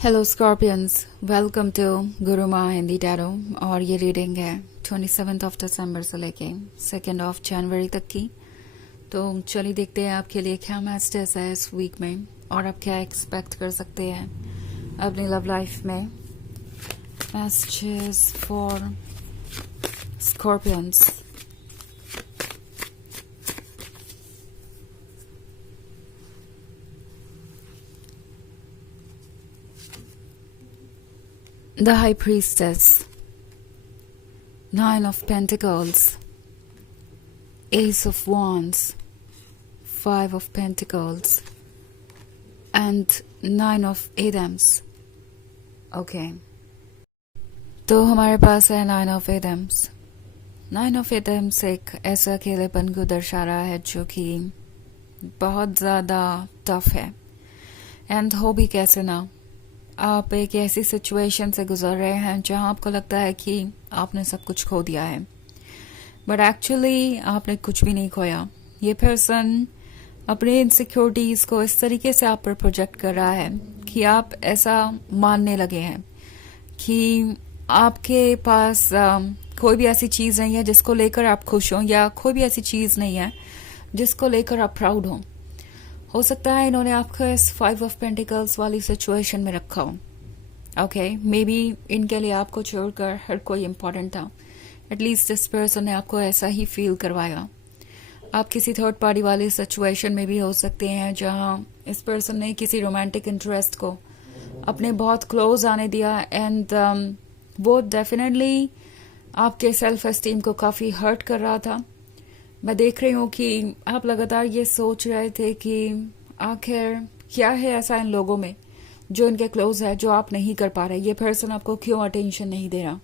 Hello Scorpions, welcome to गुरु माँ Hindi tarot. और ये रीडिंग है 27 ऑफ दिसंबर से लेके 2 ऑफ जनवरी तक की। तो चलिए देखते हैं आपके लिए क्या मैसेजेस है इस वीक में और आप क्या एक्सपेक्ट कर सकते हैं अपनी लव लाइफ में। Messages for scorpions. The High Priestess, 9 of Pentacles, Ace of Wands, 5 of Pentacles, and 9 of Adams. Okay. तो हमारे पास है 9 of Adams. 9 of Adams एक ऐसा अकेलेपन को दर्शा रहा है जो कि बहुत ज़्यादा टफ है। एंड हो भी कैसे ना, आप एक ऐसी सिचुएशन से गुजर रहे हैं जहां आपको लगता है कि आपने सब कुछ खो दिया है, बट एक्चुअली आपने कुछ भी नहीं खोया। ये पर्सन अपने इनसिक्योरिटीज को इस तरीके से आप पर प्रोजेक्ट कर रहा है कि आप ऐसा मानने लगे हैं कि आपके पास कोई भी ऐसी चीज़ नहीं है जिसको लेकर आप खुश हों, या कोई भी ऐसी चीज़ नहीं है जिसको लेकर आप प्राउड हों। हो सकता है इन्होंने आपको इस 5 ऑफ पेंटिकल्स वाली सिचुएशन में रखा हो। ओके, मे बी इनके लिए आपको छोड़कर हर कोई इम्पोर्टेंट था। एटलीस्ट इस पर्सन ने आपको ऐसा ही फील करवाया। आप किसी थर्ड पार्टी वाली सिचुएशन में भी हो सकते हैं जहां इस पर्सन ने किसी रोमांटिक इंटरेस्ट को अपने बहुत क्लोज आने दिया एंड वो डेफिनेटली आपके सेल्फ एस्टीम को काफ़ी हर्ट कर रहा था। मैं देख रही हूँ कि आप लगातार ये सोच रहे थे कि आखिर क्या है ऐसा इन लोगों में जो इनके क्लोज है जो आप नहीं कर पा रहे। ये पर्सन आपको क्यों अटेंशन नहीं दे रहा।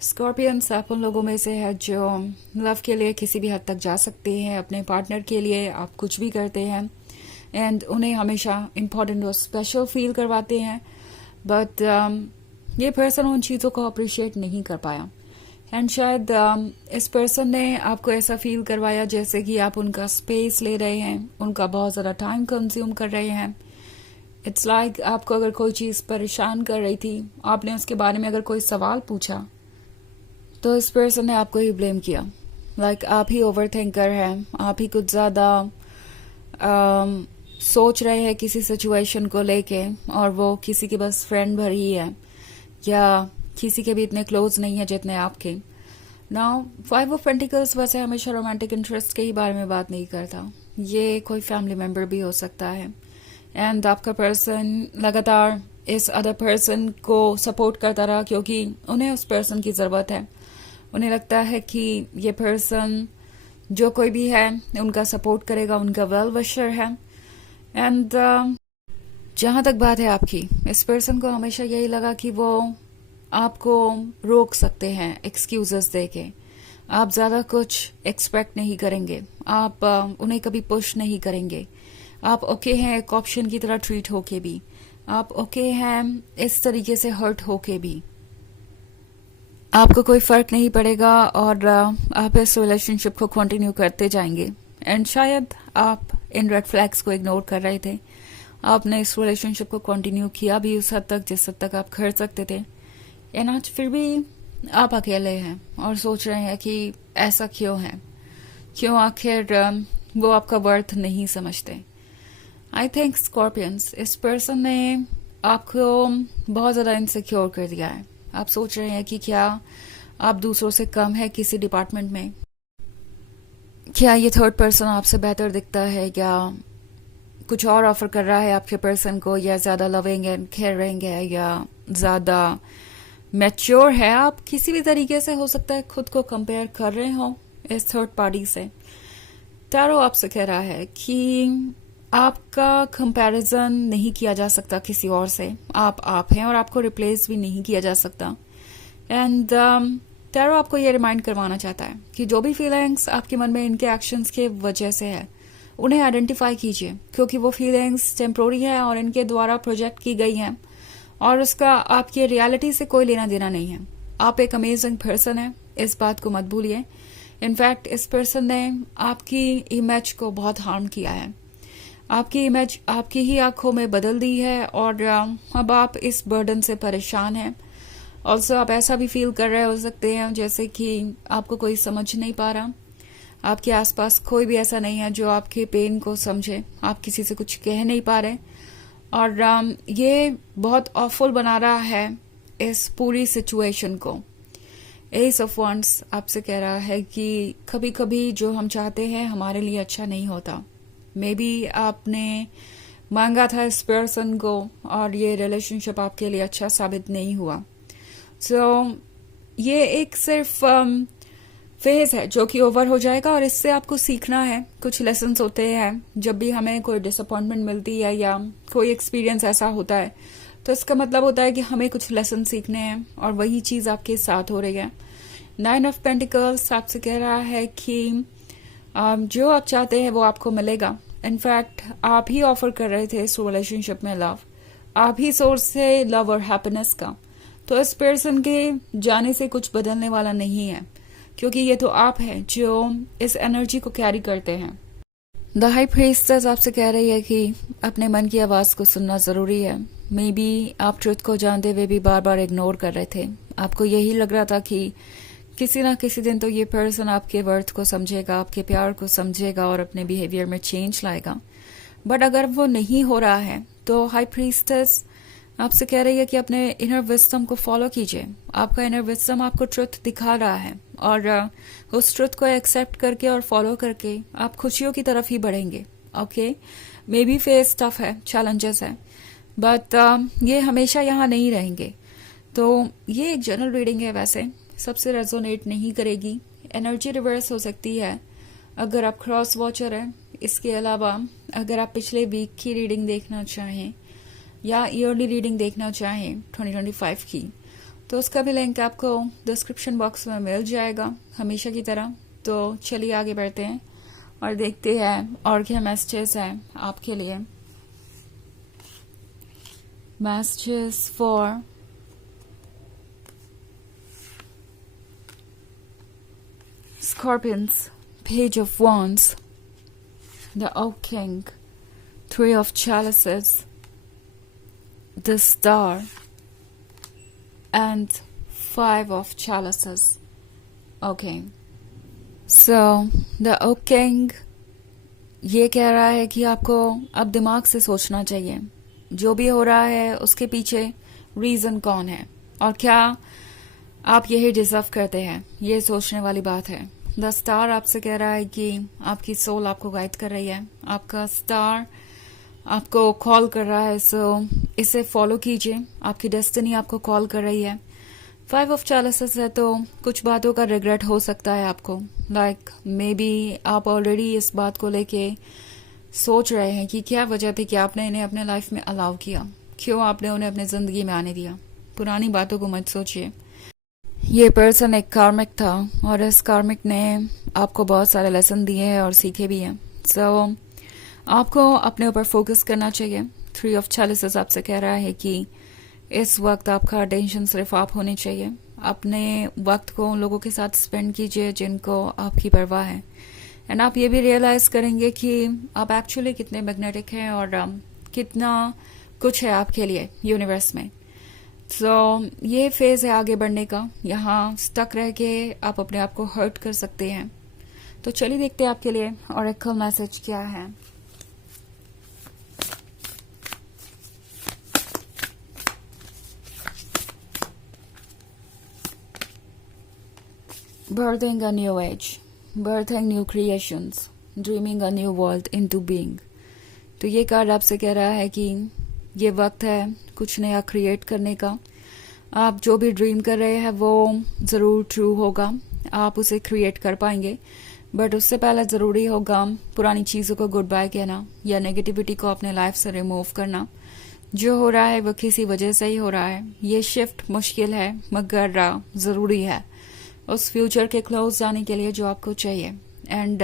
स्कॉर्पियंस, आप उन लोगों में से है जो लव के लिए किसी भी हद तक जा सकते हैं। अपने पार्टनर के लिए आप कुछ भी करते हैं एंड उन्हें हमेशा इम्पोर्टेंट और स्पेशल फील करवाते हैं, बट ये पर्सन उन चीज़ों को अप्रिशिएट नहीं कर पाया। एंड शायद इस पर्सन ने आपको ऐसा फील करवाया जैसे कि आप उनका स्पेस ले रहे हैं, उनका बहुत ज़्यादा टाइम कंज्यूम कर रहे हैं। इट्स लाइक आपको अगर कोई चीज़ परेशान कर रही थी, आपने उसके बारे में अगर कोई सवाल पूछा तो इस पर्सन ने आपको ही ब्लेम किया। लाइक आप ही ओवर थिंकर हैं, आप ही कुछ ज़्यादा सोच रहे हैं किसी सिचुएशन को लेके, और वो किसी की बस फ्रेंड भर ही है या किसी के भी इतने क्लोज नहीं है जितने आपके। नाउ 5 ऑफ पेंटिकल्स वैसे हमेशा रोमांटिक इंटरेस्ट के ही बारे में बात नहीं करता। ये कोई फैमिली मेंबर भी हो सकता है एंड आपका पर्सन लगातार इस अदर पर्सन को सपोर्ट करता रहा क्योंकि उन्हें उस पर्सन की ज़रूरत है। उन्हें लगता है कि ये पर्सन जो कोई भी है उनका सपोर्ट करेगा, उनका वेल विशर है। एंड जहाँ तक बात है आपकी, इस पर्सन को हमेशा यही लगा कि वो आपको रोक सकते हैं एक्सक्यूजेस देके। आप ज़्यादा कुछ एक्सपेक्ट नहीं करेंगे, आप उन्हें कभी पुश नहीं करेंगे। आप ओके हैं एक ऑप्शन की तरह ट्रीट होके भी, आप ओके हैं इस तरीके से हर्ट होके भी। आपको कोई फ़र्क नहीं पड़ेगा और आप इस रिलेशनशिप को कंटिन्यू करते जाएंगे। एंड शायद आप इन रेड फ्लैग्स को इग्नोर कर रहे थे। आपने इस रिलेशनशिप को कंटिन्यू किया भी उस हद तक जिस हद तक आप कर सकते थे। एंड आज फिर भी आप अकेले हैं और सोच रहे हैं कि ऐसा क्यों है, क्यों आखिर वो आपका वर्थ नहीं समझते। आई थिंक स्कॉर्पियंस, इस पर्सन ने आपको बहुत ज़्यादा इनसिक्योर कर दिया है। आप सोच रहे हैं कि क्या आप दूसरों से कम है किसी डिपार्टमेंट में, क्या ये थर्ड पर्सन आपसे बेहतर दिखता है, या कुछ और ऑफर कर रहा है आपके पर्सन को, या ज़्यादा लविंग एंड केयरिंग है, या ज़्यादा मैच्योर है। आप किसी भी तरीके से हो सकता है खुद को कंपेयर कर रहे हो इस थर्ड पार्टी से। टैरो आपसे कह रहा है कि आपका कंपैरिजन नहीं किया जा सकता किसी और से। आप हैं और आपको रिप्लेस भी नहीं किया जा सकता। एंड टैरो आपको ये रिमाइंड करवाना चाहता है कि जो भी फीलिंग्स आपके मन में इनके एक्शंस के वजह से है, उन्हें आइडेंटिफाई कीजिए, क्योंकि वो फीलिंग्स टेम्प्रोरी है और इनके द्वारा प्रोजेक्ट की गई हैं और उसका आपकी रियलिटी से कोई लेना देना नहीं है। आप एक अमेजिंग पर्सन है, इस बात को मत भूलिए। इनफैक्ट इस पर्सन ने आपकी इमेज को बहुत हार्म किया है। आपकी इमेज आपकी ही आंखों में बदल दी है और अब आप इस बर्डन से परेशान हैं। ऑल्सो आप ऐसा भी फील कर रहे हो सकते हैं जैसे कि आपको कोई समझ नहीं पा रहा, आपके आसपास कोई भी ऐसा नहीं है जो आपके पेन को समझे, आप किसी से कुछ कह नहीं पा रहे। और ये बहुत ऑफुल बना रहा है इस पूरी सिचुएशन को। एस ऑफ वंड्स आपसे कह रहा है कि कभी कभी जो हम चाहते हैं हमारे लिए अच्छा नहीं होता। मे बी आपने मांगा था इस पर्सन को और ये रिलेशनशिप आपके लिए अच्छा साबित नहीं हुआ। सो ये एक सिर्फ फेज है जो कि ओवर हो जाएगा और इससे आपको सीखना है। कुछ लेसन्स होते हैं जब भी हमें कोई डिसअपॉइंटमेंट मिलती है या कोई एक्सपीरियंस ऐसा होता है, तो इसका मतलब होता है कि हमें कुछ लेसन सीखने हैं और वही चीज आपके साथ हो रही है। 9 ऑफ पेंटिकल्स आपसे कह रहा है कि जो आप चाहते हैं वो आपको मिलेगा। इनफैक्ट आप ही ऑफर कर रहे थे इस रिलेशनशिप में लव, आप ही सोर्स है लव और हैप्पीनेस का। तो इस पर्सन के जाने से कुछ बदलने वाला नहीं है, क्योंकि ये तो आप हैं जो इस एनर्जी को कैरी करते हैं। द हाई प्रीस्टेस आपसे कह रही है कि अपने मन की आवाज को सुनना जरूरी है। मे बी आप ट्रुथ को जानते हुए भी बार बार इग्नोर कर रहे थे। आपको यही लग रहा था कि किसी ना किसी दिन तो ये पर्सन आपके वर्थ को समझेगा, आपके प्यार को समझेगा और अपने बिहेवियर में चेंज लाएगा। बट अगर वो नहीं हो रहा है तो हाई प्रीस्टेस आपसे कह रही है कि अपने इनर विजडम को फॉलो कीजिए। आपका इनर विजडम आपको ट्रुथ दिखा रहा है और उस ट्रुथ को एक्सेप्ट करके और फॉलो करके आप खुशियों की तरफ ही बढ़ेंगे। Okay, may be face tough है, चैलेंजेस है, बट ये हमेशा यहाँ नहीं रहेंगे। तो ये एक जनरल रीडिंग है, वैसे सबसे रेजोनेट नहीं करेगी। एनर्जी रिवर्स हो सकती है अगर आप क्रॉस वॉचर हैं। इसके अलावा अगर आप पिछले वीक की रीडिंग देखना चाहें या ईयरली रीडिंग देखना चाहें 2025 की, तो उसका भी लिंक आपको डिस्क्रिप्शन बॉक्स में मिल जाएगा हमेशा की तरह। तो चलिए आगे बढ़ते हैं और देखते हैं और क्या मैसेजेस हैं आपके लिए। Messages for Scorpions, Page of Wands, the Oak King, 3 of Chalices, the Star, and 5 of Chalices. Okay. So, the Oak King ये कह रहा है कि आपको अब दिमाग से सोचना चाहिए। जो भी हो रहा है उसके पीछे रीजन कौन है और क्या आप यही डिजर्व करते हैं, ये सोचने वाली बात है। द स्टार आपसे कह रहा है कि आपकी सोल आपको गाइड कर रही है, आपका स्टार आपको कॉल कर रहा है। सो इसे फॉलो कीजिए, आपकी डेस्टिनी आपको कॉल कर रही है। 5 ऑफ चैलिसेस है तो कुछ बातों का रिग्रेट हो सकता है आपको। लाइक मे बी आप ऑलरेडी इस बात को लेके सोच रहे हैं कि क्या वजह थी कि आपने इन्हें अपने लाइफ में अलाउ किया, क्यों आपने उन्हें अपनी जिंदगी में आने दिया। पुरानी बातों को मत सोचिए। ये पर्सन एक कार्मिक था और इस कार्मिक ने आपको बहुत सारे लेसन दिए हैं और सीखे भी हैं। सो आपको अपने ऊपर फोकस करना चाहिए। 3 ऑफ चैलिसेस आपसे कह रहा है कि इस वक्त आपका अटेंशन सिर्फ आप होने चाहिए। अपने वक्त को उन लोगों के साथ स्पेंड कीजिए जिनको आपकी परवाह है। एंड आप ये भी रियलाइज करेंगे कि आप एक्चुअली कितने मैग्नेटिक हैं और कितना कुछ है आपके लिए यूनिवर्स में। सो ये फेज है आगे बढ़ने का। यहाँ स्टक रह के आप अपने आप को हर्ट कर सकते हैं। तो चलिए देखते हैं आपके लिए ऑरेकल मैसेज क्या है। Birthing a new age, birthing new creations, dreaming a new world into being. तो ये कार्ड आपसे कह रहा है कि ये वक्त है कुछ नया क्रिएट करने का। आप जो भी ड्रीम कर रहे हैं वो ज़रूर ट्रू होगा, आप उसे क्रिएट कर पाएंगे। बट उससे पहले ज़रूरी होगा पुरानी चीज़ों को गुड बाय कहना या नेगेटिविटी को अपने लाइफ से रिमूव करना। जो हो रहा है वो किसी वजह से ही हो रहा है। ये शिफ्ट मुश्किल है मगर ज़रूरी है उस फ्यूचर के क्लोज जाने के लिए जो आपको चाहिए। एंड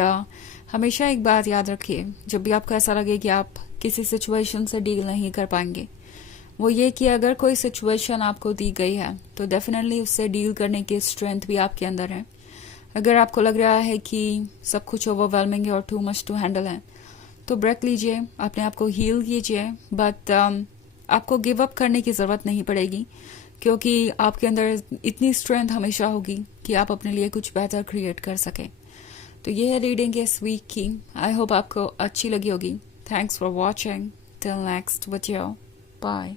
हमेशा एक बात याद रखिए, जब भी आपको ऐसा लगे कि आप किसी सिचुएशन से डील नहीं कर पाएंगे, वो ये कि अगर कोई सिचुएशन आपको दी गई है तो डेफिनेटली उससे डील करने की स्ट्रेंथ भी आपके अंदर है। अगर आपको लग रहा है कि सब कुछ ओवरवेलमिंग है और टू मच टू हैंडल है, तो ब्रेक लीजिए, अपने आप को हील कीजिए, बट आपको गिव अप करने की ज़रूरत नहीं पड़ेगी, क्योंकि आपके अंदर इतनी स्ट्रेंथ हमेशा होगी कि आप अपने लिए कुछ बेहतर क्रिएट कर सकें। तो ये है रीडिंग इस वीक की। आई होप आपको अच्छी लगी होगी। Thanks for watching. Till next video, bye.